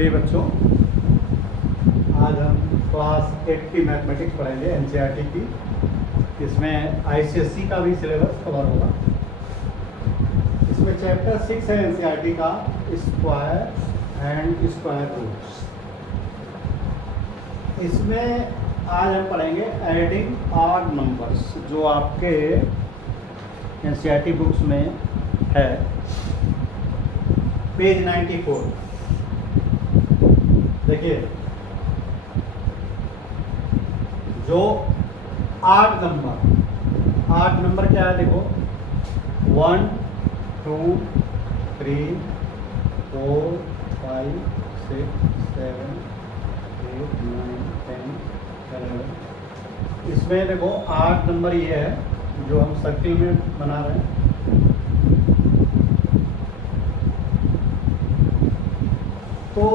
प्रिय बच्चों, आज हम क्लास 8 की मैथमेटिक्स पढ़ेंगे एनसीईआरटी की। इसमें आईसीएसई का भी सिलेबस कवर होगा। इसमें चैप्टर 6 है एनसीईआरटी का, स्क्वायर एंड स्क्वायर रूट्स। इसमें आज हम पढ़ेंगे एडिंग ऑड नंबर्स, जो आपके एनसीईआरटी बुक्स में है, पेज 94। देखिए, जो आठ नंबर क्या है, देखो 1 2 3 4 5 6 7 8 9 10 11। इसमें देखो 8 नंबर ये है जो हम सर्किल में बना रहे हैं। तो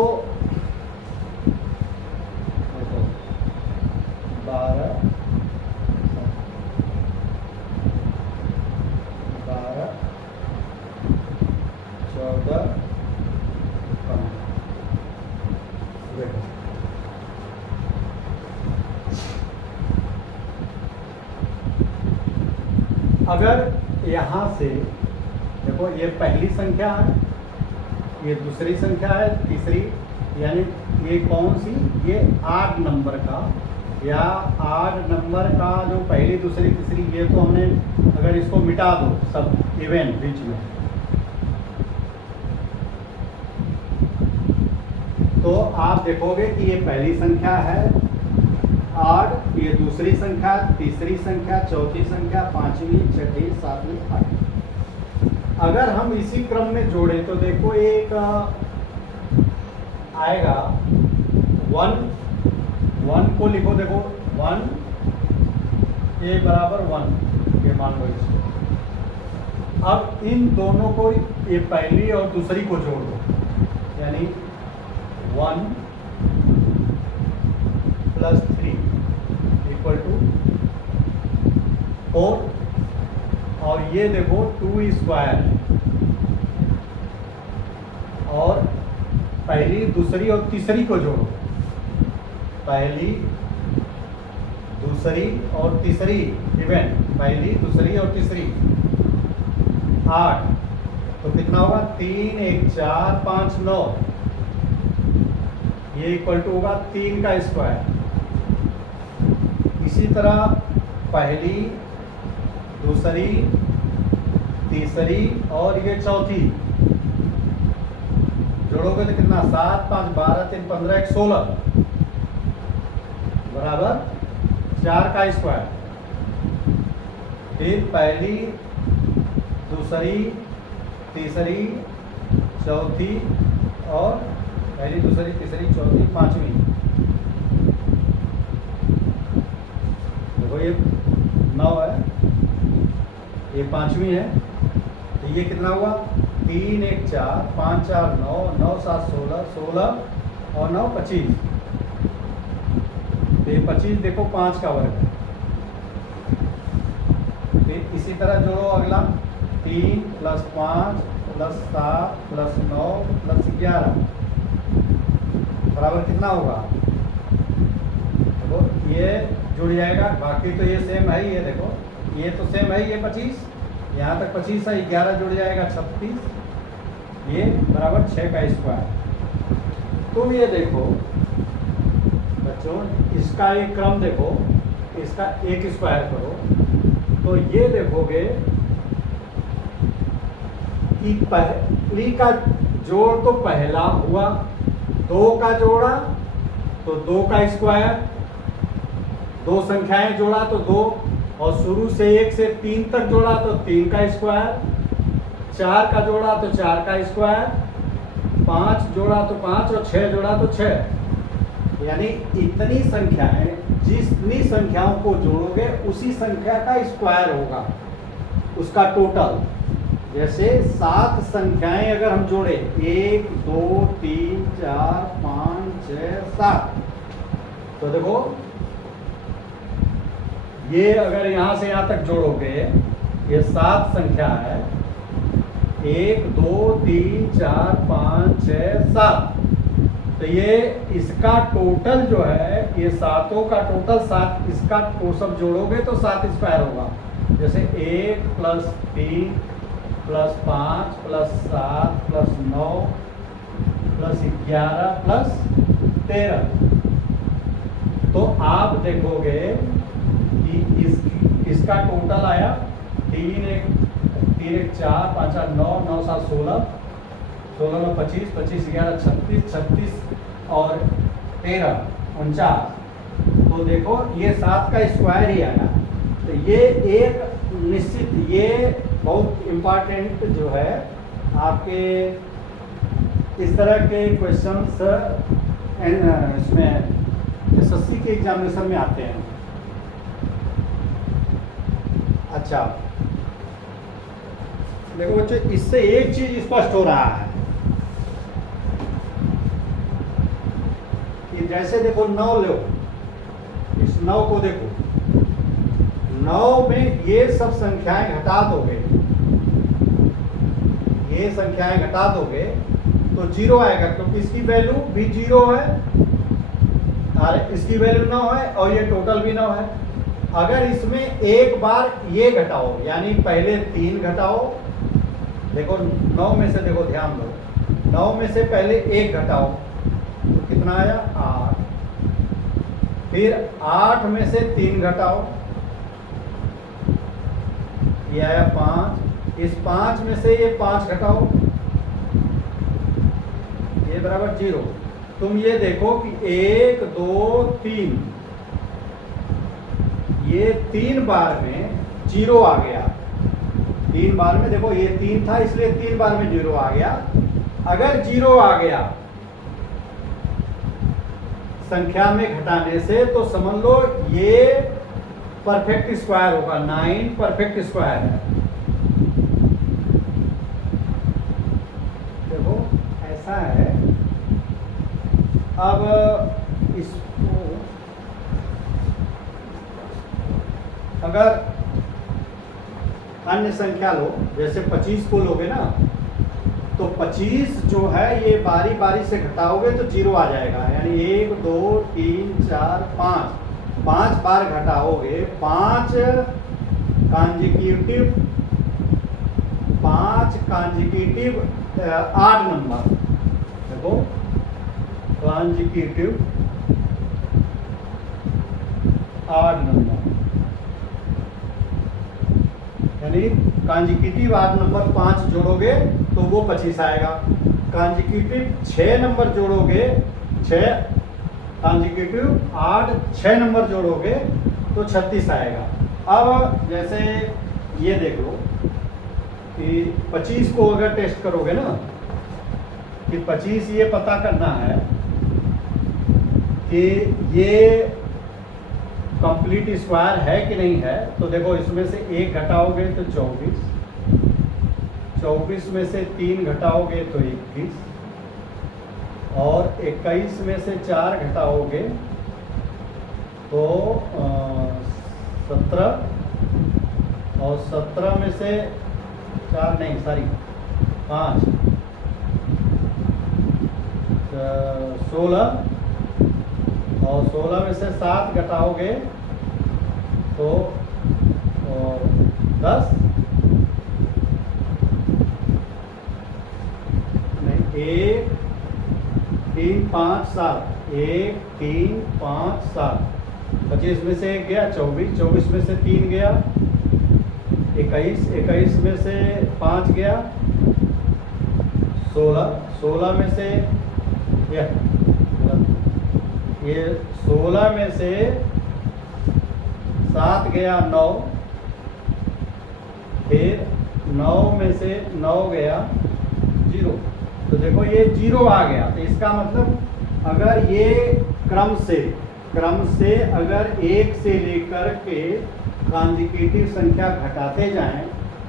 12 14 देखो, अगर यहाँ से देखो, ये पहली संख्या है, ये दूसरी संख्या है, तीसरी, यानी ये कौन सी, ये 8 नंबर का, या 8 नंबर का जो पहली दूसरी तीसरी, ये तो हमने, अगर इसको मिटा दो सब इवेंट बीच में, तो आप देखोगे कि ये पहली संख्या है 8, ये दूसरी संख्या, तीसरी संख्या, चौथी संख्या, पांचवी, छठी, सातवीं, आठवीं। अगर हम इसी क्रम में जोड़े तो देखो, एक आएगा 1 को लिखो, देखो 1 a बराबर 1, ये मान लो इसको। अब इन दोनों को, ये पहली और दूसरी को जोड़ दो, यानी 1 + 3 = 4, और ये देखो 2 स्क्वायर है, और पहली दूसरी और तीसरी को जोड़ो, पहली दूसरी और तीसरी इवेंट, पहली दूसरी और तीसरी 8, तो कितना होगा, 3 1 4 5 9, ये इक्वल टू होगा 3 का स्क्वायर। इसी तरह पहली दूसरी तीसरी और ये चौथी जोड़ोगे तो कितना, 7 5 12 3 15 1 16 बराबर 4 का स्क्वायर। फिर पहली दूसरी तीसरी चौथी, और पहली दूसरी तीसरी चौथी पांचवी, देखो ये 9 है, ये पांचवी है, तो ये कितना हुआ, 3 1 4 5 4 9 9 7 16 16 और 9 25। तो ये 25 देखो 5 का वर्ग है। फिर इसी तरह जोड़ो अगला, 3 + 5 + 7 + 9 + 11 बराबर कितना होगा, देखो ये जुड़ जाएगा, बाकी तो ये सेम है, ये देखो ये तो सेम है, ये 25, यहाँ तक 25 है, 11 जुड़ जाएगा 36, ये बराबर 6 का स्क्वायर। तुम ये देखो बच्चों, इसका एक क्रम देखो, इसका एक स्क्वायर करो, तो ये देखोगे कि पहली का जोड़ तो पहला हुआ, 2 का जोड़ा तो 2 का स्क्वायर, 2 संख्याएं जोड़ा तो 2, और शुरू से 1 से 3 तक जोड़ा तो 3 का स्क्वायर, 4 का जोड़ा तो 4 का स्क्वायर, 5 जोड़ा तो 5, और 6 जोड़ा तो 6। यानी इतनी संख्याएं, जितनी संख्याओं को जोड़ोगे उसी संख्या का स्क्वायर होगा, उसका टोटल। जैसे 7 संख्याएं अगर हम जोड़े, 1 2 3 4 5 6 7, तो देखो ये अगर यहाँ से यहाँ तक जोड़ोगे, ये 7 संख्या है, 1 2 3 4 5 6 7, तो ये इसका टोटल जो है, ये सातों का टोटल 7, इसका तो सब जोड़ोगे तो 7 स्क्वायर होगा। जैसे 1 + 3 + 5 + 7 + 9 + 11 + 13। तो आप देखोगे कि इसका टोटल आया 3 1 4 5 8 9 9 7 16 16 9 25 25 11 36 36 और 13 49। तो देखो ये 7 का स्क्वायर ही आया। तो ये एक निश्चित, ये बहुत इम्पॉर्टेंट जो है आपके इस तरह के क्वेश्चंस इसमें एसएससी के एग्जामिनेशन में आते हैं। अच्छा देखो बच्चों, इससे एक चीज स्पष्ट हो रहा है कि जैसे देखो 9 लो, इस 9 को देखो, 9 में ये सब संख्याएं घटा दोगे, ये संख्याएं घटा दोगे तो 0 आएगा, क्योंकि इसकी वैल्यू भी 0 है और इसकी वैल्यू 9 है और ये टोटल भी 9 है। अगर इसमें एक बार ये घटाओ, यानी पहले 3 घटाओ, देखो 9 में से, देखो ध्यान दो, 9 में से पहले 1 घटाओ तो कितना आया 8, फिर 8 में से 3 घटाओ, ये आया 5, इस 5 में से ये 5 घटाओ, ये बराबर 0। तुम ये देखो कि 1 2 3, ये 3 बार में 0 आ गया। 3 बार में देखो, ये 3 था इसलिए 3 बार में 0 आ गया। अगर 0 आ गया संख्या में घटाने से तो समझ लो ये परफेक्ट स्क्वायर होगा, 9 परफेक्ट स्क्वायर है। देखो ऐसा है। अब इसको अगर अन्य संख्या लो, जैसे 25 को लोगे ना, तो 25 जो है ये बारी बारी से घटाओगे तो 0 आ जाएगा, यानी 1 2 3 4 5 बार घटाओगे, 5 कॉन्जिक्यूटिव 8 नंबर, देखो कॉन्जिक्यूटिव 8 नंबर, यानी कॉन्जिक्यूटिव 8 नंबर 5 जोड़ोगे तो वो 25 आएगा। कॉन्जिक्यूटिव 6 नंबर जोड़ोगे, 6 कॉन्जिक्यूटिव 8 6 नंबर जोड़ोगे तो 36 आएगा। अब जैसे ये देख लो कि 25 को अगर टेस्ट करोगे ना, कि 25 ये पता करना है कि ये कंप्लीट स्क्वायर है कि नहीं है, तो देखो इसमें से 1 घटाओगे तो 24, 24 में से 3 घटाओगे तो 21, और 21 में से 4 घटाओगे तो 17, और 17 में से 4 नहीं सॉरी 5 16, और 16 में से 7 घटाओगे तो 10 नहीं, 1 3 5 7, 1 3 5 7, 25 में से 1 गया 24, 24 में से 3 गया 21, 21 में से 5 गया 16, 16 में से ये 16 में से 7 गया 9, फिर 9 में से 9 गया 0। तो देखो ये 0 आ गया, तो इसका मतलब अगर ये क्रम से अगर 1 से लेकर के कॉन्जिक्यूटिव संख्या घटाते जाएं,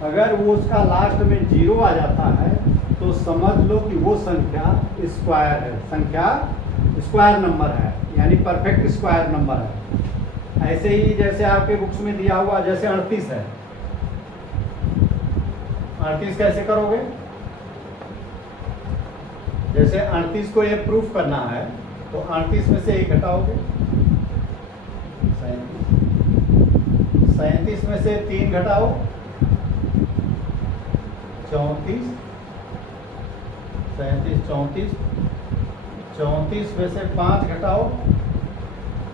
अगर वो उसका लास्ट में 0 आ जाता है तो समझ लो कि वो संख्या स्क्वायर है, संख्या स्क्वायर नंबर है, यानी परफेक्ट स्क्वायर नंबर है। ऐसे ही जैसे आपके बुक्स में दिया हुआ, जैसे 38 है, 38 कैसे करोगे? जैसे 38 को ये प्रूफ करना है तो 38 में से 1 घटाओगे, 37 में से 3 घटाओ, 34, 34 में से 5 घटाओ,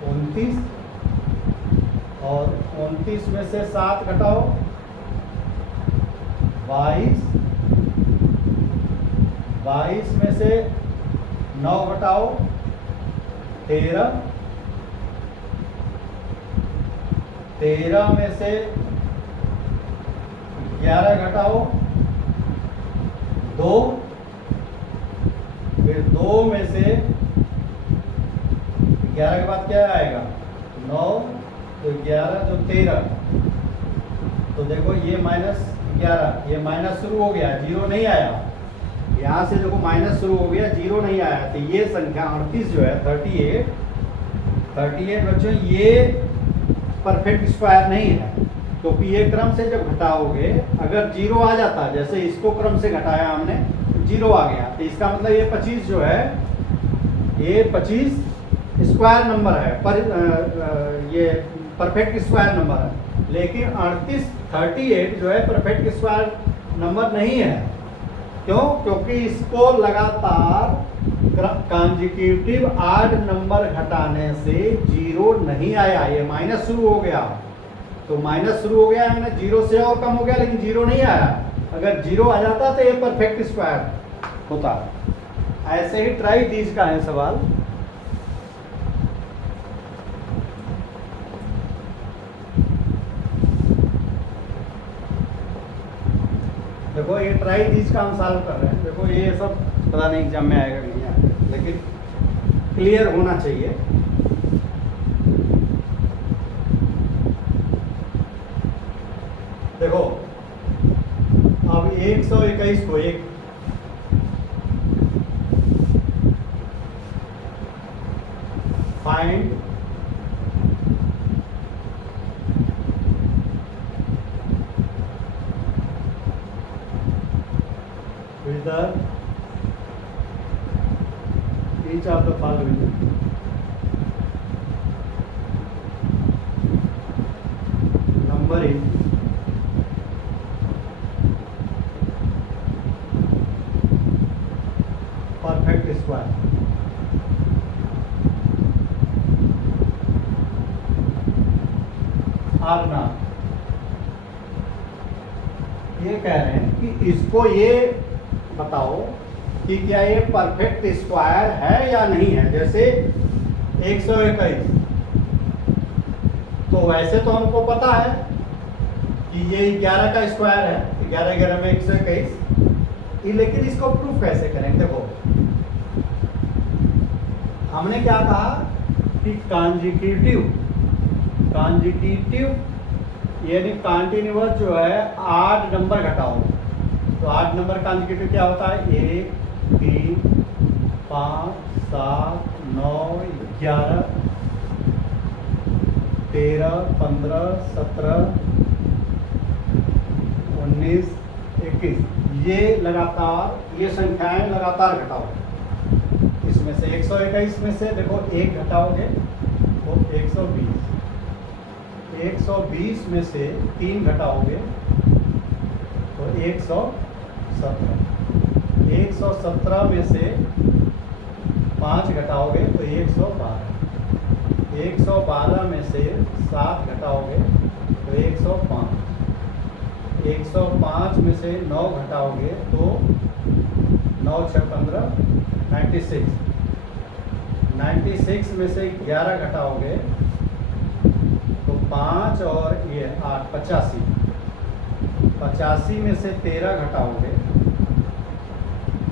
29, और 29 में से 7 घटाओ, 22, 22 में से 9 घटाओ, 13, 13 में से 11 घटाओ, 2, फिर 2 में से 11 के बाद क्या आएगा, 9, तो 11 जो 13, तो देखो ये -11, ये माइनस शुरू हो गया, जीरो नहीं आया, यहाँ से देखो माइनस शुरू हो गया, जीरो नहीं आया, तो ये संख्या 38 जो है 38 बच्चों ये परफेक्ट स्क्वायर नहीं है, क्योंकि ये क्रम से जब घटाओगे अगर जीरो आ जाता, जैसे इसको क्रम से घटाया हमने, जीरो आ गया, तो इसका मतलब ये 25 जो है ये 25 स्क्वायर नंबर है, पर ये परफेक्ट स्क्वायर नंबर है, लेकिन 38 जो है परफेक्ट स्क्वायर नंबर नहीं है। क्यों? क्योंकि इसको लगातार कॉन्जिक्यूटिव आड नंबर घटाने से जीरो नहीं आया, ये माइनस शुरू हो गया, तो माइनस शुरू हो गया है, जीरो से और कम हो गया, लेकिन जीरो नहीं आया। अगर जीरो आ जाता तो ये परफेक्ट स्क्वायर होता। ऐसे ही ट्राई दीज का है सवाल। देखो ये ट्राई दीज का हम सॉल्व कर रहे हैं। देखो ये सब पता नहीं एग्जाम में आएगा कि नहीं आएगा, लेकिन क्लियर होना चाहिए। देखो अब 121 को एक find whether each of the following number is perfect square। और ना ये कह रहे हैं कि इसको ये बताओ कि क्या ये परफेक्ट स्क्वायर है या नहीं है। जैसे 121, तो वैसे तो हमको पता है कि ये 11 का स्क्वायर है, 11 में 121, लेकिन इसको प्रूफ कैसे करें। देखो हमने क्या कहा कि कॉन्जिक्यूटिव यानी कॉन्टिन्यूअस जो है 8 नंबर घटाओ, तो 8 नंबर कॉन्जिक्यूटिव क्या होता है, 1 3 5 7 9 11 13 15 17 19 21, ये लगातार ये संख्याएं लगातार घटाओ। इसमें से 121 में से देखो 1 घटाओगे तो 120, 120 में से 3 घटाओगे तो 117, 117 में से 5 घटाओगे तो 112, 112 में से 7 घटाओगे तो 105, 105 में से 9 घटाओगे तो 9 6 15 96, 96 में से 11 घटाओगे तो 5 और ये 8 85, 85 में से 13 घटाओगे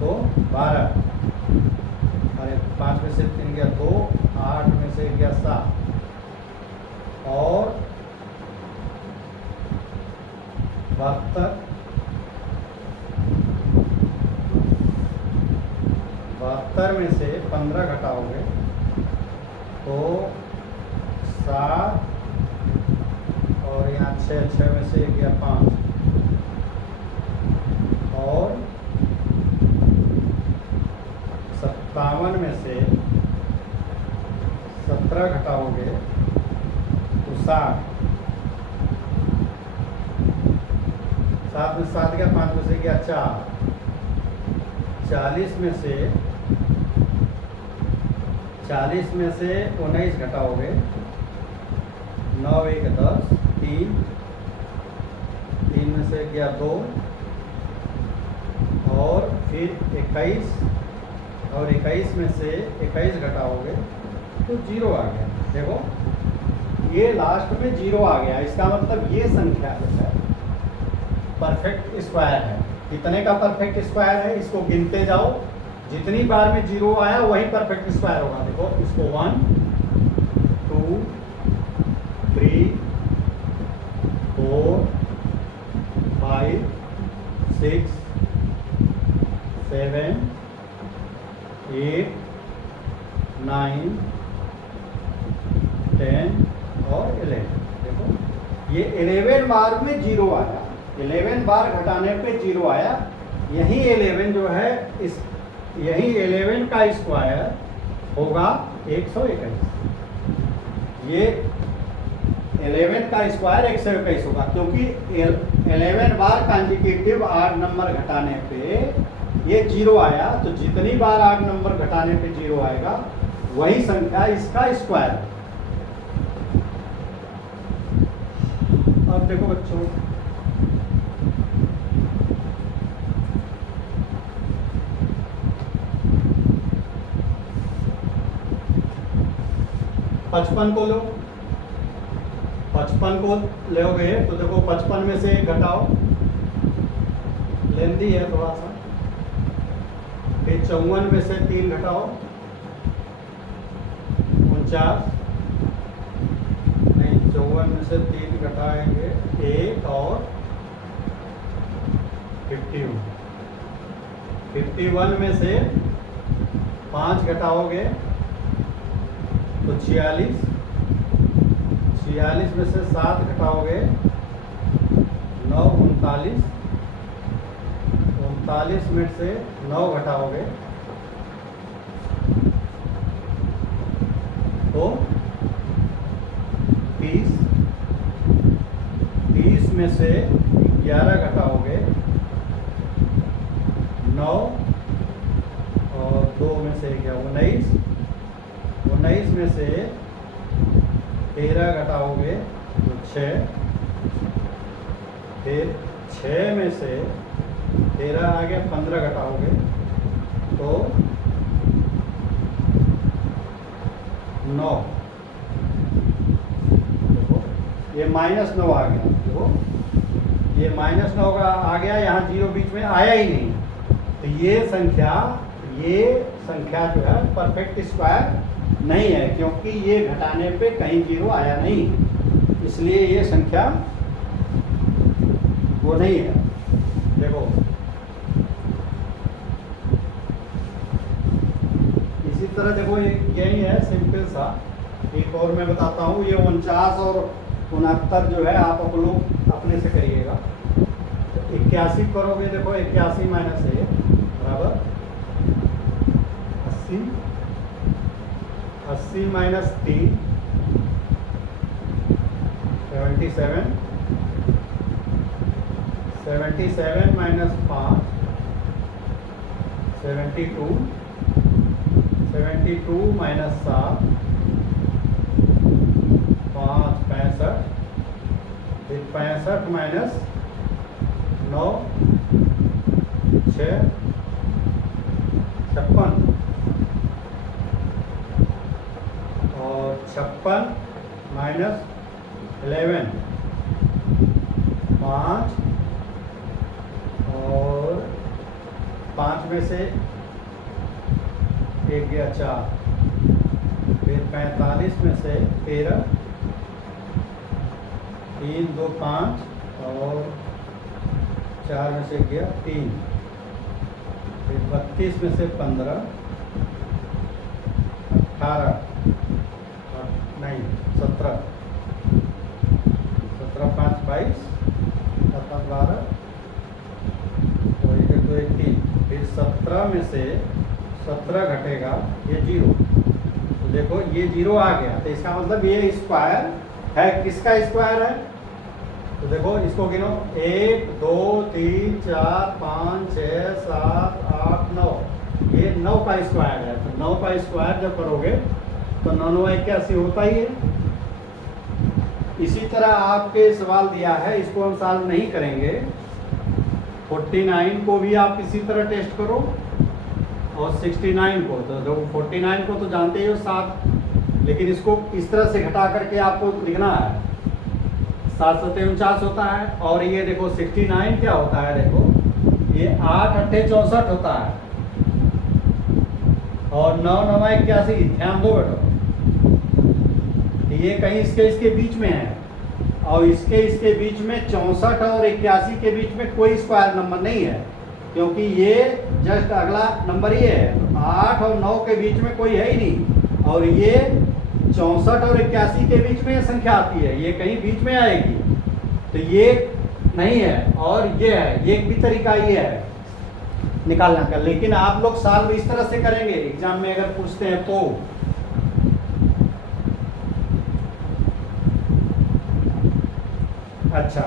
तो 12, अरे 5 में से 3 गया 2, 8 में से गया 7 और 72, 72 में से 15 घटाओगे तो 7 और यहाँ 6 में से गया 5 और घटाओगे तो 60, 7 में 7 गया, 5 में से गया 4, 40 में से 19 घटाओगे, 9 1 10, 3 में से गया 2 और फिर 21, और 21 में से 21 घटाओगे तो 0 आ गया। देखो ये लास्ट में 0 आ गया, इसका मतलब ये संख्या जो है परफेक्ट स्क्वायर है। कितने का परफेक्ट स्क्वायर है, इसको गिनते जाओ, जितनी बार में 0 आया वही परफेक्ट स्क्वायर होगा। देखो इसको 1 2 3 4 5 6 7 8 9 10 और 11। देखो ये 11 बार में 0 आया, 11 बार घटाने पे 0 आया। यही 11 जो है यही 11 का स्क्वायर होगा 121। ये 11 का स्क्वायर 121 होगा, क्योंकि 11 बार कॉन्जिक्यूटिव आड नंबर घटाने पे ये 0 आया, तो जितनी बार आड नंबर घटाने पे 0 आएगा वही संख्या इसका स्क्वायर। अब देखो बच्चों, पचपन को लो, 55 को लोगे तो देखो 55 में से घटाओ, लेंदी है थोड़ा सा, फिर 54 में से 3 घटाओ, 49 नहीं, 54 में से 3 घटाएंगे 1 और 51 में से 5 घटाओगे तो 46 में से 7 घटाओगे 9 39 में से 9 घटाओगे तो 30 में से 11 घटाओगे 9 और 2 में से क्या 19 में से 13 घटाओगे तो 6, फिर 6 में से 13 आ गया, 15 घटाओगे तो 9। देखो ये -9 आ गया, देखो ये -9 का आ गया, यहाँ 0 बीच में आया ही नहीं, तो ये संख्या जो है परफेक्ट स्क्वायर नहीं है, क्योंकि ये घटाने पे कहीं 0 आया नहीं, इसलिए ये संख्या वो नहीं है। देखो इसी तरह देखो यही है सिंपल सा, एक और मैं बताता हूँ। ये 49 और 69 जो है आप लोग अपने से करिएगा। तो 81 करोगे, देखो 81 माइनस 1 बराबर 80, 80 माइनस 3 77, 77 माइनस 5 72, 72 माइनस 7 5 65, फिर 65 माइनस 9 6 56 और 56 माइनस 11 5 और 5 में से 1 गया 4, फिर 45 में से 13, 3 2 5 और 4 में से गया 3, फिर 32 में से 15 18 नहीं 17, 17 5 22 17 12 और 1 2 1 3, फिर 17 में से 17 घटेगा ये 0, तो देखो ये 0 आ गया, तो इसका मतलब ये स्क्वायर है, किसका स्क्वायर है? तो देखो इसको गिनो, 1 2 3 4 5 6 7 8 9, ये 9 का स्क्वायर है। तो 9 का स्क्वायर जब करोगे तो 9 9 81 होता ही है। इसी तरह आपके सवाल दिया है, इसको हम सॉल्व नहीं करेंगे। 49 को भी आप इसी तरह टेस्ट करो और 69 को, तो देखो 49 को तो जानते ही हो 7, लेकिन इसको इस तरह से घटा करके आपको लिखना है। 7 7 49 होता है, और ये देखो 69 क्या होता है, देखो ये 8 8 64 होता है, और 9 9 81। ध्यान दो बेटो, ये कहीं इसके बीच में है, और इसके बीच में 64 और 81 के बीच में कोई स्क्वायर नंबर नहीं है, क्योंकि ये जस्ट अगला नंबर ही है। 8 और 9 के बीच में कोई है ही नहीं, और ये 64 और 81 के बीच में संख्या आती है, ये कहीं बीच में आएगी, तो ये नहीं है। और ये है, ये भी तरीका ये है निकालने का, लेकिन आप लोग सॉल्व इस तरह से करेंगे एग्जाम में अगर पूछते हैं तो। अच्छा,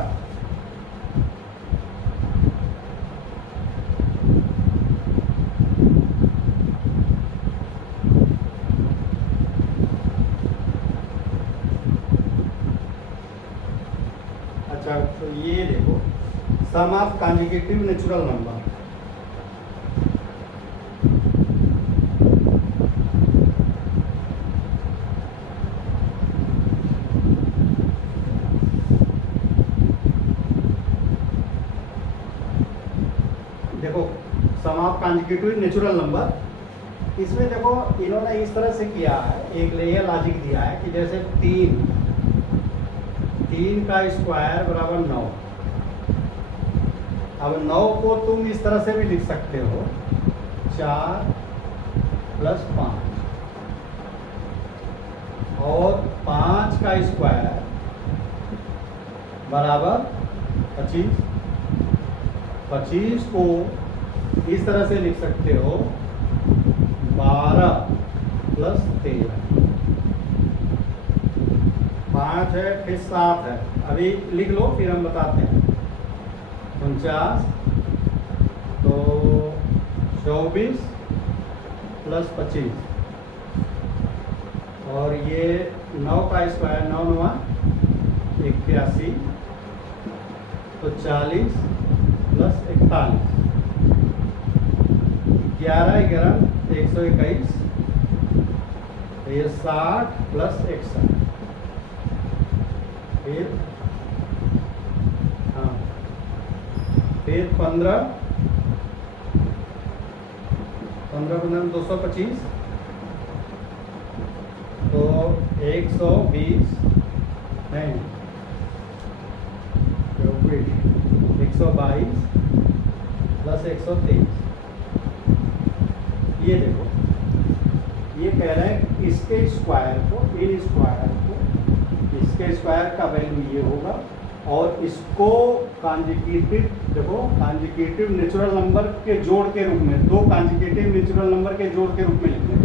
अच्छा तो ये देखो सम ऑफ कॉन्जुगेटिव नेचुरल नंबर। देखो सम ऑफ कॉन्जुगेटिव नेचुरल नंबर, इसमें देखो इन्होंने इस तरह से किया है, एक लेयर लॉजिक दिया है कि जैसे 3 का स्क्वायर बराबर 9। अब 9 को तुम इस तरह से भी लिख सकते हो, 4 + 5, और 5 का स्क्वायर बराबर 25। 25 को इस तरह से लिख सकते हो, 12 + 13। 5 है, फिर 7 है, अभी लिख लो फिर हम बताते हैं। 49, तो 24 + 25, और ये 9 का स्क्वायर 9 9 81, तो 40 + 41, 11 11 121, तो ये 60 + 61, फिर हाँ, फिर 15 15 225, तो 120 नहीं 122 + 123। ये देखो, ये कह रहे हैं इसके स्क्वायर को, इन स्क्वायर को, इसके स्क्वायर का वैल्यू ये होगा, और इसको कॉन्जुगेटिव, देखो कॉन्जुगेटिव नेचुरल नंबर के जोड़ के रूप में, 2 कॉन्जुगेटिव नेचुरल नंबर के जोड़ के रूप में लिखते हैं।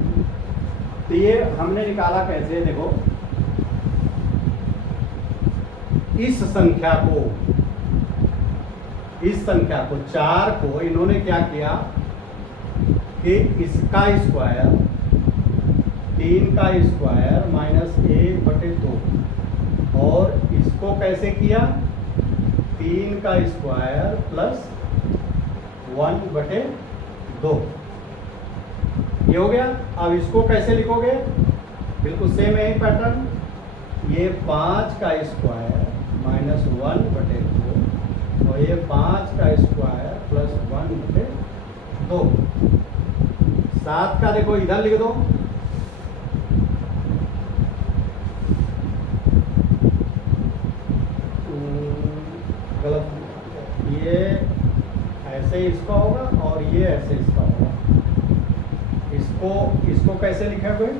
तो ये हमने निकाला कैसे, देखो इस संख्या को 4 को इन्होंने क्या किया कि इसका स्क्वायर, 3 का स्क्वायर -1/2, और इसको कैसे किया, 3 का स्क्वायर + 1/2, ये हो गया। अब इसको कैसे लिखोगे, बिल्कुल सेम है ही पैटर्न, ये 5 का स्क्वायर -1/2, और ये 5 का स्क्वायर + 1/2। 7 का देखो इधर लिख दो, गलत, ये ऐसे इसका होगा और ये ऐसे इसका होगा। इसको कैसे लिखा कोई,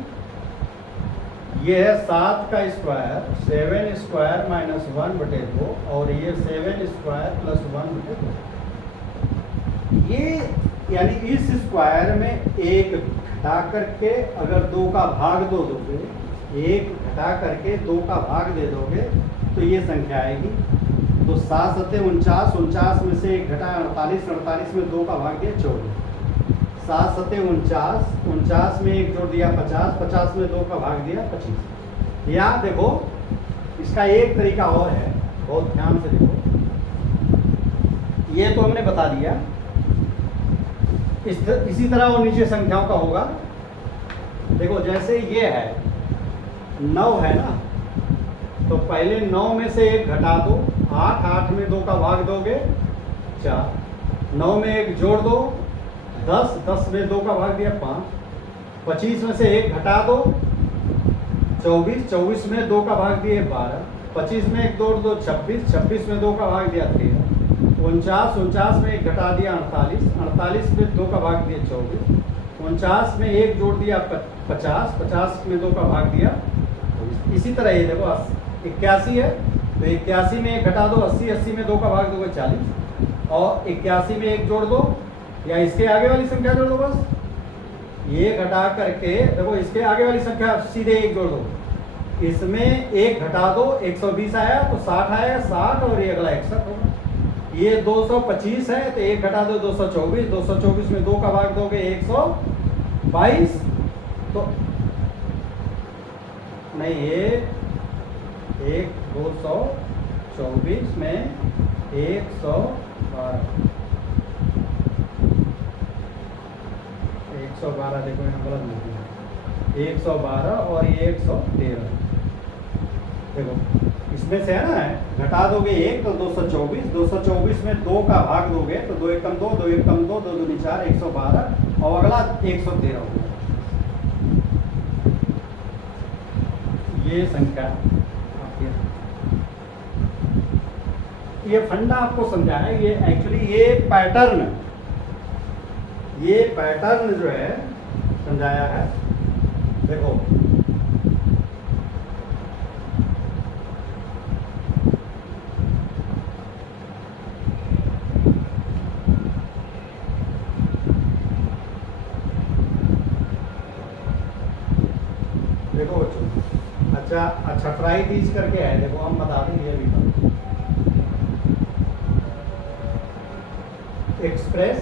ये है 7 का स्क्वायर 7 स्क्वायर -1/2, और ये 7 स्क्वायर + 1/2। ये यानी इस स्क्वायर में एक घटा करके अगर 2 का भाग दो दोगे, 1 घटा करके 2 का भाग दे दोगे तो ये संख्या आएगी। तो 7 सत्ते 49, 49 में से 1 घटा 48, 48 में 2 का भाग दिया 24, 7 सत्ते 49, 49 में 1 जोड़ दिया 50, 50 में 2 का भाग दिया 25। या देखो इसका एक तरीका और है, बहुत ध्यान से देखो। ये तो हमने बता दिया, इसी तरह और नीचे संख्याओं का होगा। देखो जैसे ये है 9 है ना, तो पहले 9 में से 1 घटा दो, 8, 8 में 2 का भाग दोगे 4, 9 में 1 जोड़ दो 10, 10 में 2 का भाग दिया 5, 25 में से 1 घटा दो 24, 24 में 2 का भाग दिए 12, 25 में 1 जोड़ दो 26, 26 में 2 का भाग दिया 13, 49, 49 में 1 घटा दिया 48, 48 में 2 का भाग दिया 24, 49 में 1 जोड़ दिया 50, 50 में 2 का भाग दिया 24। इसी तरह ये देखो 81 है, तो 81 में 1 घटा दो 80, 80 में 2 का भाग दोगे 40, और 81 में 1 जोड़ दो या इसके आगे वाली संख्या जोड़ दो। बस ये घटा करके देखो इसके आगे वाली संख्या सीधे 1 जोड़ दो, इसमें 1 घटा दो 120 आया तो 60 आया 60, और ये अगला 61 होगा। ये 225 है तो 1 घटा दो 224, 224 में 2 का भाग दोगे 122, तो नहीं ये 224 में 112, 112 देखो यहाँ गलत नहीं है, 112 और ये 113। देखो इसमें से है ना, घटा दोगे 1 तो 224, 224 में 2 का भाग दोगे तो 2 1 2, 2 1 2, 2 2 4, 112, और अगला 113 होगा। ये संख्या आपकी, ये फंडा आपको समझा है। ये एक्चुअली ये पैटर्न जो है समझाया है। देखो देखो बच्चों, अच्छा ट्राई टीच करके है, देखो हम बता दें ये भी express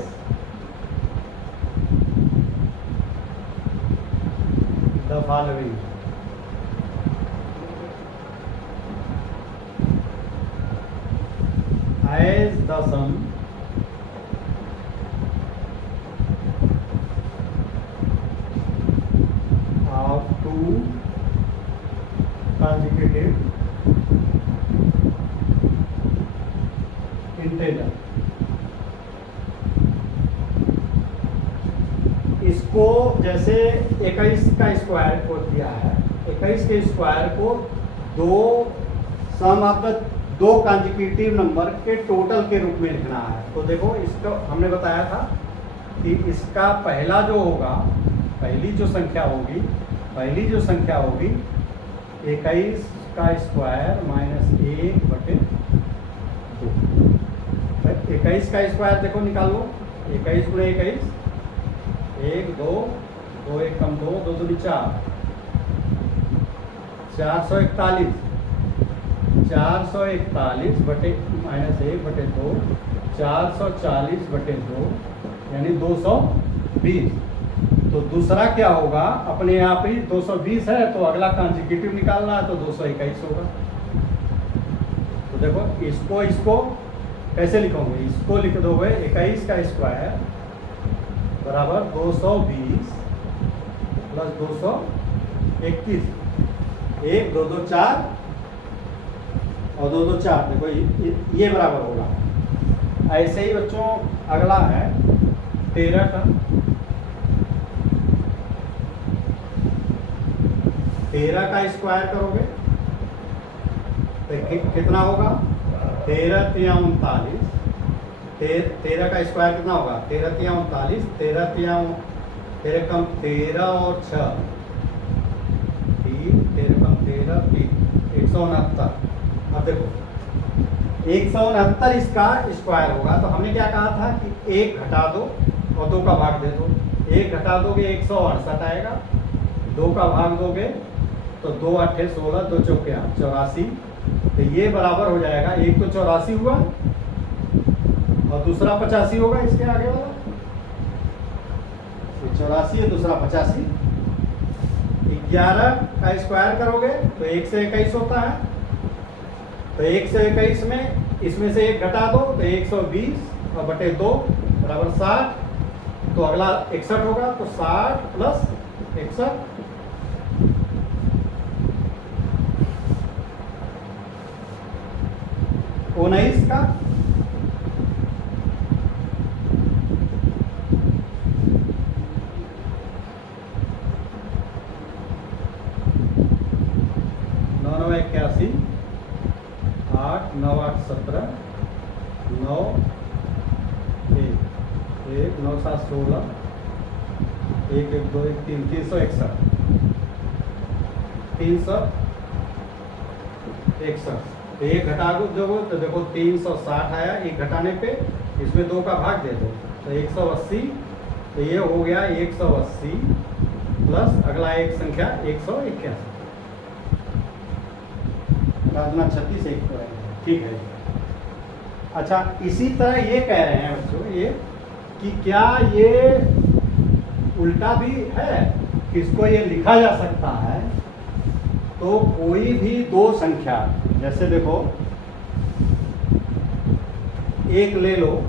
the following as the sum of 2 consecutive integer। इसको जैसे 21 का स्क्वायर को दिया है, 21 के स्क्वायर को 2 सम ऑफ द 2 कॉन्जिक्यूटिव नंबर के टोटल के रूप में लिखना है। तो देखो इसको हमने बताया था कि इसका पहला जो होगा, पहली जो संख्या होगी 21 का स्क्वायर माइनस 1/2। 21 का स्क्वायर देखो निकाल लो, 21 गुणे 21, 1 2, 2 1 2, 2 2 4, 441, 441 बटे माइनस 1/2, 440/2 यानी 220। तो दूसरा क्या होगा, अपने आप ही 220 है तो अगला कॉन्जिक्यूटिव निकालना है तो 221 होगा। तो देखो इसको कैसे लिखोगे, इसको लिख दोगे 21 का स्क्वायर बराबर 220 प्लस 221, 1 2 2 4 और 2 2 4, देखो ये बराबर होगा। ऐसे ही बच्चों अगला है 13 का, 13 का स्क्वायर करोगे तो कितना होगा, 13 3 39, 13 का स्क्वायर कितना होगा, 13 3 39, 13 कम 13 और 6 3, 13 कम 13 3, 169। अब देखो 169 इसका स्क्वायर होगा, तो हमने क्या कहा था कि 1 घटा दो और 2 का भाग दे दो, 1 घटा दोगे 168 आएगा, 2 का भाग दोगे तो 2 8 16, 2 चौके 8 84। तो ये बराबर हो जाएगा, एक तो 84 हुआ और दूसरा 85 होगा, इसके आगे वाला 84 है, दूसरा 85। 11 का स्क्वायर करोगे तो 1 से 21 होता है, तो 1 से 21 में इसमें से 1 घटा दो तो 120 और बटे 2 बराबर 60। तो अगला 61 होगा, तो 60 प्लस 61 19 का 9 81, 8 9 8 17, 9 1 9 7 16, 1 1 2 1 3 361, 361। तो एक घटा दो तो देखो 360 आया, एक घटाने पे इसमें 2 का भाग दे दो तो 180। तो ये हो गया 180 प्लस अगला एक संख्या 181, 36 एक तो रहेगा। ठीक है। अच्छा, इसी तरह ये कह रहे हैं बच्चों ये कि क्या ये उल्टा भी है, किसको ये लिखा जा सकता है। तो कोई भी दो संख्या, जैसे देखो एक ले लो,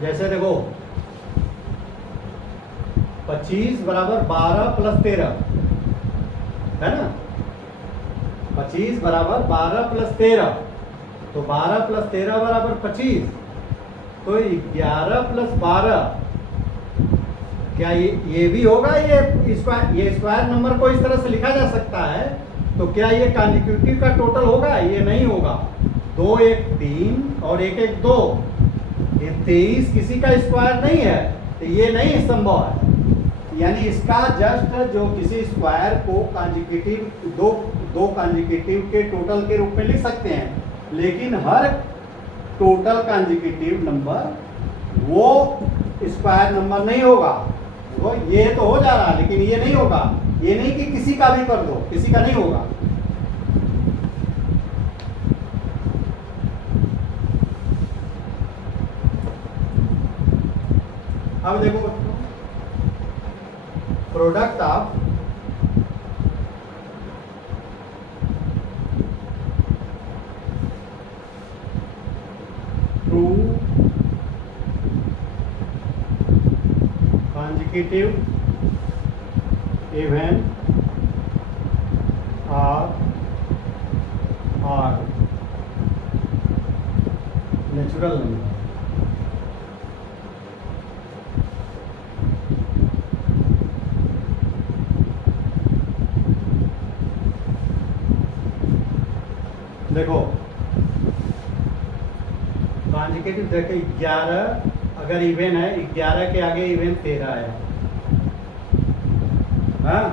जैसे देखो 25 बराबर 12 प्लस 13 है ना, 25 बराबर 12 प्लस 13, तो 12 प्लस 13 बराबर 25, तो 11 प्लस 12, क्या ये भी होगा। ये स्क्वायर नंबर को इस तरह से लिखा जा सकता है। तो क्या ये कॉन्जिक्यूटिव का टोटल होगा? ये नहीं होगा। 2 1 3 और 1 1 2, ये 23 किसी का स्क्वायर नहीं है, तो ये नहीं संभव है। यानी इसका जस्ट जो किसी स्क्वायर को कॉन्जिक्यूटिव दो कॉन्जिक्यूटिव के टोटल के रूप में लिख सकते हैं, लेकिन हर टोटल कॉन्जिक्यूटिव नंबर वो स्क्वायर नंबर नहीं होगा। वो ये तो हो जा रहा है, लेकिन ये नहीं होगा। ये नहीं कि किसी का भी कर दो, किसी का नहीं होगा। अब देखो बच्चों, product of true consecutive even or natural number। देखो कॉन्जिक्यूटिव देखो 11 अगर इवेन है, 11 के आगे इवेन 13 है, हाँ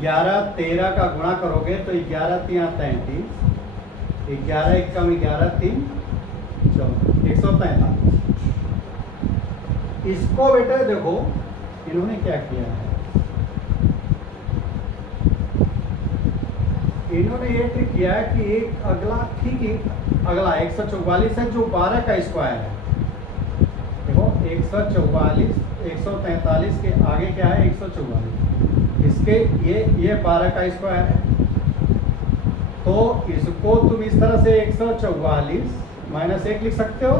11 13 का गुणा करोगे तो 11 3 33, 11 1 कम 11 3 14, 143। इसको बेटे देखो इन्होंने क्या किया है, इन्होंने ये ट्रिक किया है कि एक अगला ठीक है, अगला 144 है जो 12 का स्क्वायर है। देखो 144 143 के आगे क्या है 144, इसके ये 12 का स्क्वायर है। तो इसको तुम इस तरह से 144 माइनस 1 लिख सकते हो,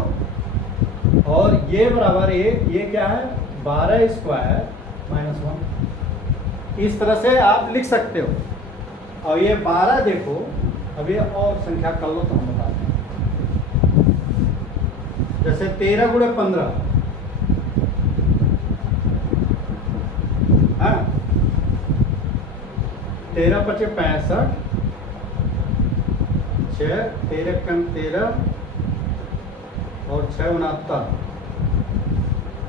और ये बराबर ये क्या है 12 स्क्वायर माइनस 1, इस तरह से आप लिख सकते हो। और ये 12 देखो, अब ये और संख्या कर लो तो हम बताते हैं। जैसे 13 गुणे 15, हाँ 13 पचे 65, 6 13 कम 13 और 6 69,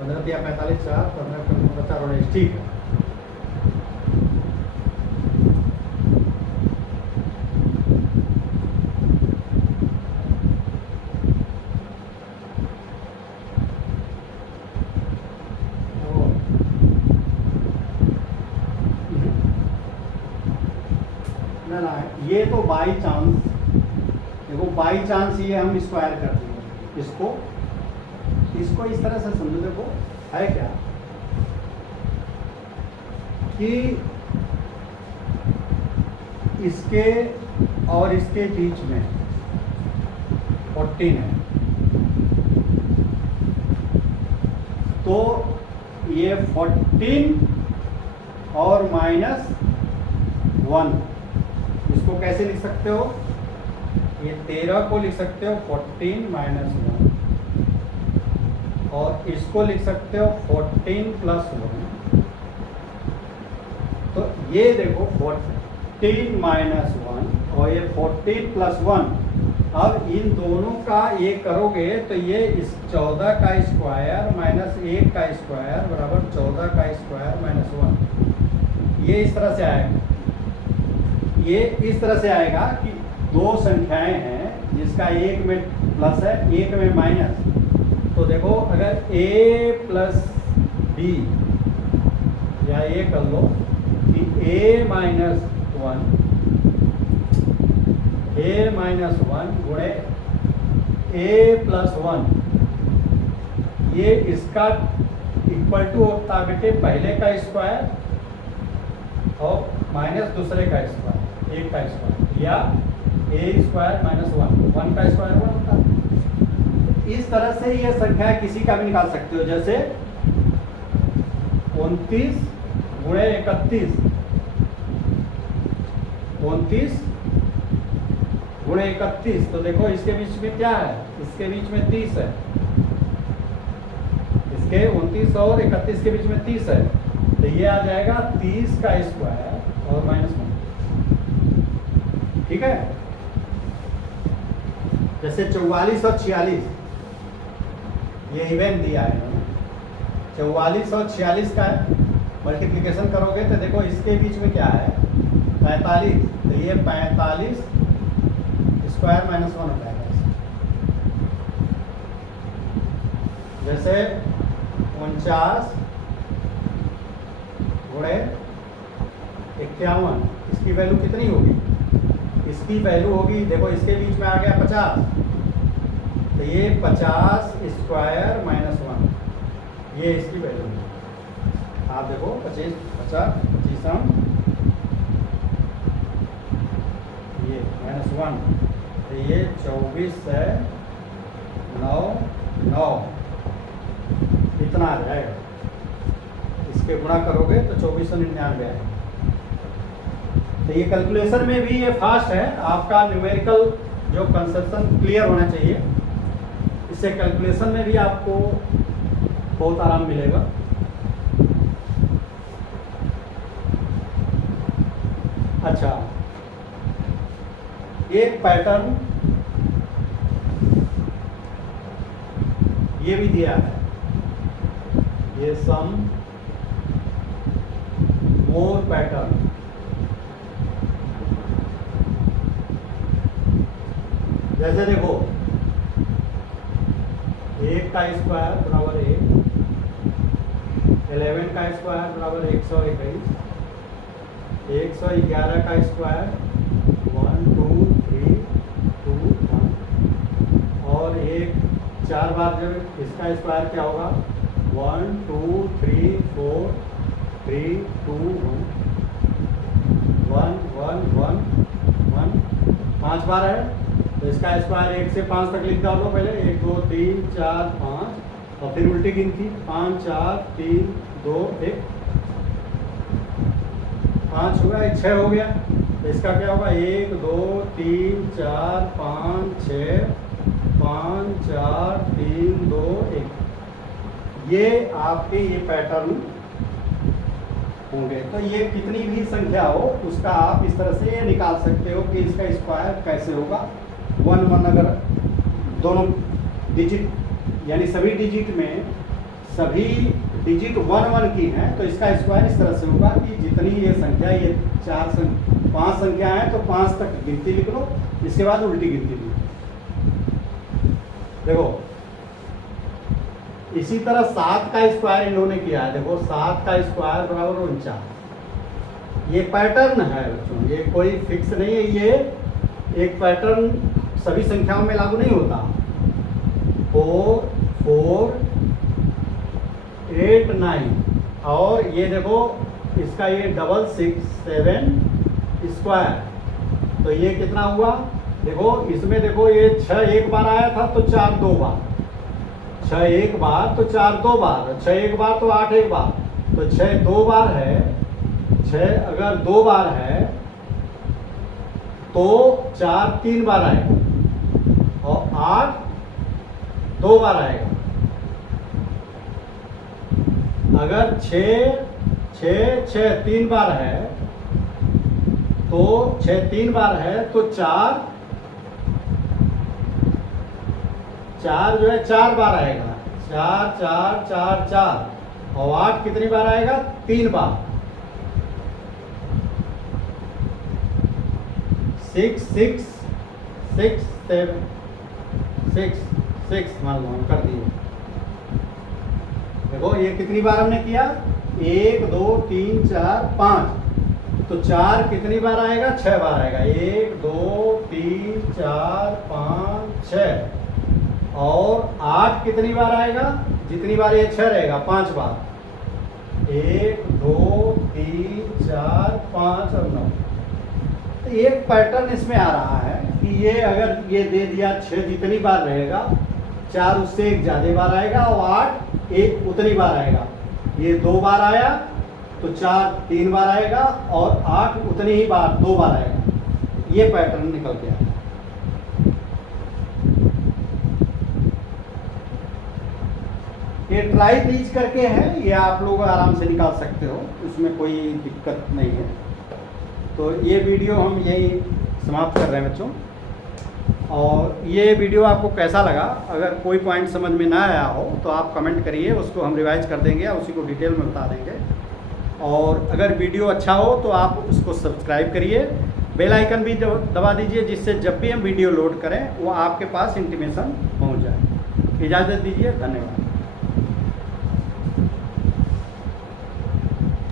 15 या 45 4 15 कम 50 और 19। ठीक है। बाई चांस, देखो बाई चांस ये हम स्क्वायर कर देंगे इसको इस तरह से समझो। देखो है क्या कि इसके और इसके बीच में 14 है, तो ये 14 और -1, इसको कैसे लिख सकते हो? ये 13 को लिख सकते हो 14 - 1, और इसको लिख सकते हो 14 + 1। तो ये देखो 14 - 1 और ये 14 + 1, अब इन दोनों का ये करोगे तो ये इस 14 का स्क्वायर -1 का स्क्वायर बराबर 14 का स्क्वायर -1। ये इस तरह से आएगा, ये इस तरह से आएगा कि दो संख्याएं हैं जिसका एक में प्लस है एक में माइनस। तो देखो अगर a + b, या ये कर लो कि a - 1 गुणे a + 1, ये इसका इक्वल टू होता बेटे पहले का स्क्वायर और माइनस दूसरे का स्क्वायर, एक का स्क्वायर, या a² - 1 का स्क्वायर होता है। इस तरह से ये संख्या किसी का भी निकाल सकते हो, जैसे 29 गुणे 31, 29 गुणे 31, तो देखो इसके बीच में क्या है? इसके बीच में 30 है, इसके 29 और 31 के बीच में 30 है, तो ये आ जाएगा 30 का स्क्वायर और -1। ठीक है, जैसे 44 और 46, ये इवेंट दिया है इन्होंने, 44 और 46 का मल्टीप्लिकेशन करोगे तो देखो इसके बीच में क्या है? 45, तो ये 45 स्क्वायर -1 हो जाएगा। जैसे 49 गुणे 51, इसकी वैल्यू कितनी होगी? इसकी वैल्यू होगी, देखो इसके बीच में आ गया 50, तो ये 50 स्क्वायर -1, ये इसकी वैल्यू है। आप देखो 50 25 ये -1, तो ये 24 है 9 इतना आ जाएगा। इसके गुणा करोगे तो 2499 आएगा। तो ये कैलकुलेशन में भी ये फास्ट है, आपका न्यूमेरिकल जो कंसेप्शन क्लियर होना चाहिए, इससे कैलकुलेशन में भी आपको बहुत आराम मिलेगा। अच्छा, एक पैटर्न ये भी दिया है, ये सम मोर पैटर्न। जैसे देखो 1 का स्क्वायर बराबर 1, 11 का स्क्वायर बराबर 121, 111 का स्क्वायर 1 2 3 2 1, और एक 4 बार जब इसका स्क्वायर क्या होगा? 1 2 3 4 3 2 1 1 1 1 1, 5 बार है तो इसका स्क्वायर 1 से 5 तक लिख डालो पहले, 1 2 3 4 5, और फिर उल्टी गिनती 5 4 3 2 1, 5 हुआ, 6 हो गया, तो इसका क्या होगा? 1 2 3 4 5 6 5 4 3 2 1। ये आपके ये पैटर्न होंगे। तो ये कितनी भी संख्या हो उसका आप इस तरह से ये निकाल सकते हो कि इसका स्क्वायर कैसे होगा। 1 1 अगर दोनों डिजिट यानी सभी डिजिट में सभी डिजिट 1 1 की हैं तो इसका स्क्वायर इस तरह से होगा कि जितनी ये संख्या, ये 5 संख्या है तो 5 तक गिनती लिख लो, इसके बाद उल्टी गिनती लिख लो। देखो इसी तरह 7 का स्क्वायर इन्होंने किया है। देखो 7 का स्क्वायर बराबर 49। ये पैटर्न है बच्चों, ये कोई फिक्स नहीं है, ये एक पैटर्न सभी संख्याओं में लागू नहीं होता। 4 4 8 9 और ये देखो इसका ये 6 6 7 स्क्वायर, तो ये कितना हुआ? देखो इसमें देखो ये 6 एक बार आया था तो 4 दो बार, 6 एक बार तो 4 दो बार, 6 एक बार तो 8 एक बार, तो 6 दो बार है, 6 अगर दो बार है तो 4 तीन बार आएगा और 8 दो बार आएगा। अगर 6 तीन बार है तो 6 तीन बार है तो 4 जो है 4 बार आएगा, 4 4 4 4 और 8 कितनी बार आएगा? 3 बार। 6 6 6 7 6 6 मान लो हम कर दिए। देखो ये कितनी बार हमने किया? 1 2 3 4 5, तो 4 कितनी बार आएगा? 6 बार आएगा। 1 2 3 4 5 6 और 8 कितनी बार आएगा? जितनी बार ये 6 रहेगा 5 बार। 1 2 3 4 5 और 9। तो एक पैटर्न इसमें आ रहा है कि ये अगर ये दे दिया 6 जितनी बार रहेगा, 4 उससे एक ज़्यादा बार आएगा और 8 एक उतनी बार आएगा। ये 2 बार आया तो 4 3 बार आएगा और 8 उतनी ही बार 2 बार आएगा। ये पैटर्न निकल के आया। ये ट्राई टीच करके है, ये आप लोग आराम से निकाल सकते हो, उसमें कोई दिक्कत नहीं है। तो ये वीडियो हम यही समाप्त कर रहे हैं बच्चों। और ये वीडियो आपको कैसा लगा? अगर कोई पॉइंट समझ में ना आया हो तो आप कमेंट करिए, उसको हम रिवाइज कर देंगे या उसी को डिटेल में बता देंगे। और अगर वीडियो अच्छा हो तो आप उसको सब्सक्राइब करिए, बेल आइकन भी दबा दीजिए, जिससे जब भी हम वीडियो लोड करें वो आपके पास इंटीमेशन पहुंच जाए। इजाज़त दीजिए, धन्यवाद।